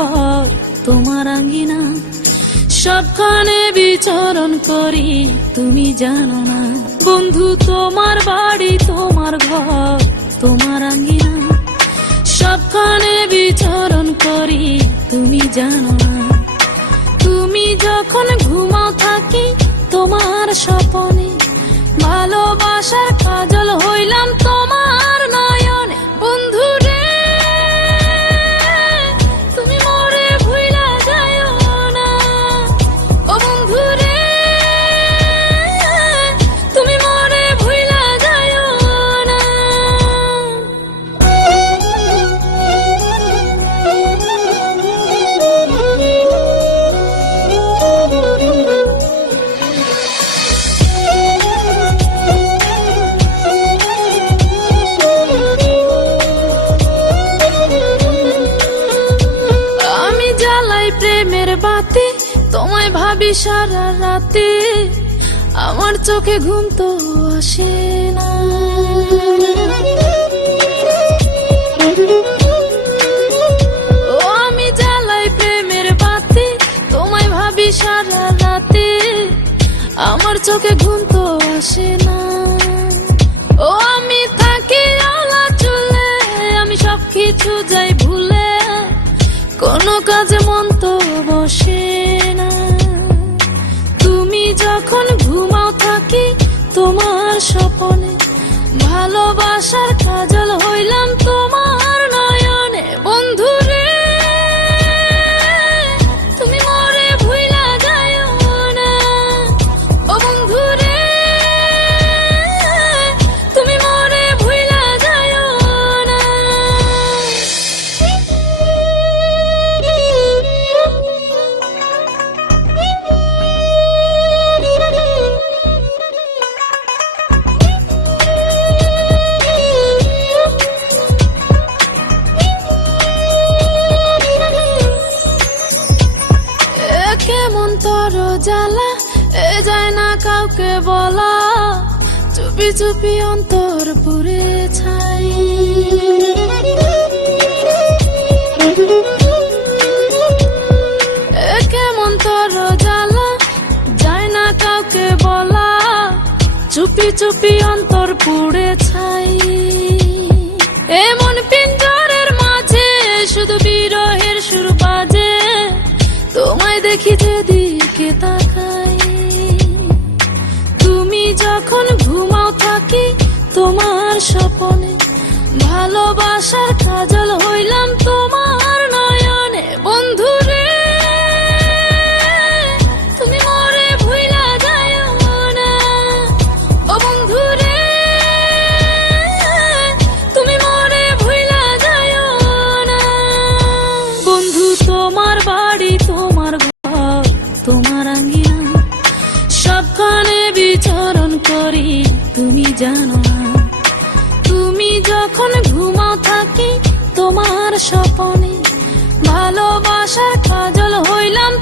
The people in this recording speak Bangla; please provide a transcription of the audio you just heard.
ঘর তোমার আঙ্গিনা, সবখানে বিচরণ করি তুমি জানো না। বন্ধু তোমার বাড়ি তোমার ঘর তোমার আঙ্গিনা, সবখানে বিচরণ করি তুমি জানো না। তুমি যখন ঘুমাও থাকি তোমার স্বপনে, ভালোবাসার কাজল হইলাম তোমার নয়নে। বন্ধু রে তুমি মরে ভুইলা যাইও না, ও বন্ধু রে তুমি মরে ভুইলা যাইও না। প্রেমের বাতি তোমায় ভাবি সারা রাতে, আমার চোখে ঘুম তো আসে না। ও আমি জ্বালাই প্রেমের বাতি তোমায় ভাবি সারা রাতে, আমার চোখে ঘুম তো আসে না। ও আমি থাকি আলা চুলে, আমি সবকিছু যাই ভুলে, কোনো কাজে মন তো বসে না। তুমি যখন ঘুমাও থাকি তোমার স্বপনে, ভালোবাসার কাজল হইলাম তোমার নয়নে। বন্ধু রে তুমি মরে ভুইলা যাইও না, ও বন্ধু রে তুমি মরে ভুইলা যাইও না। কেমন তর জ্বালা এ যায় না কাউকে বলা, চুপি চুপি অন্তর পুরে ছাই। কেমন তর জ্বালা যায় না কাউকে বলা, চুপি চুপি অন্তর পুড়ে ছাই। এমন পিঞ্জরের মাঝে শুধু বিরহের সুর বাজে, তোমায় দেখি যেদিকে তাকাই। তুমি যখন ঘুমাও থাকি তোমার স্বপনে, ভালোবাসার কাজল হইলাম তোমার নয়নে। বন্ধু রে তুমি মরে ভুইলা যাইও না, ও বন্ধু রে তুমি মরে ভুইলা যাইও না। বন্ধু তোমার বাড়ি তোমার ঘর তোমার আঙ্গিনা, সবখানে বিচরণ করি তুমি জানো না। তুমি যখন ঘুমাও থাকি তোমার স্বপনে, ভালোবাসার কাজল হইলাম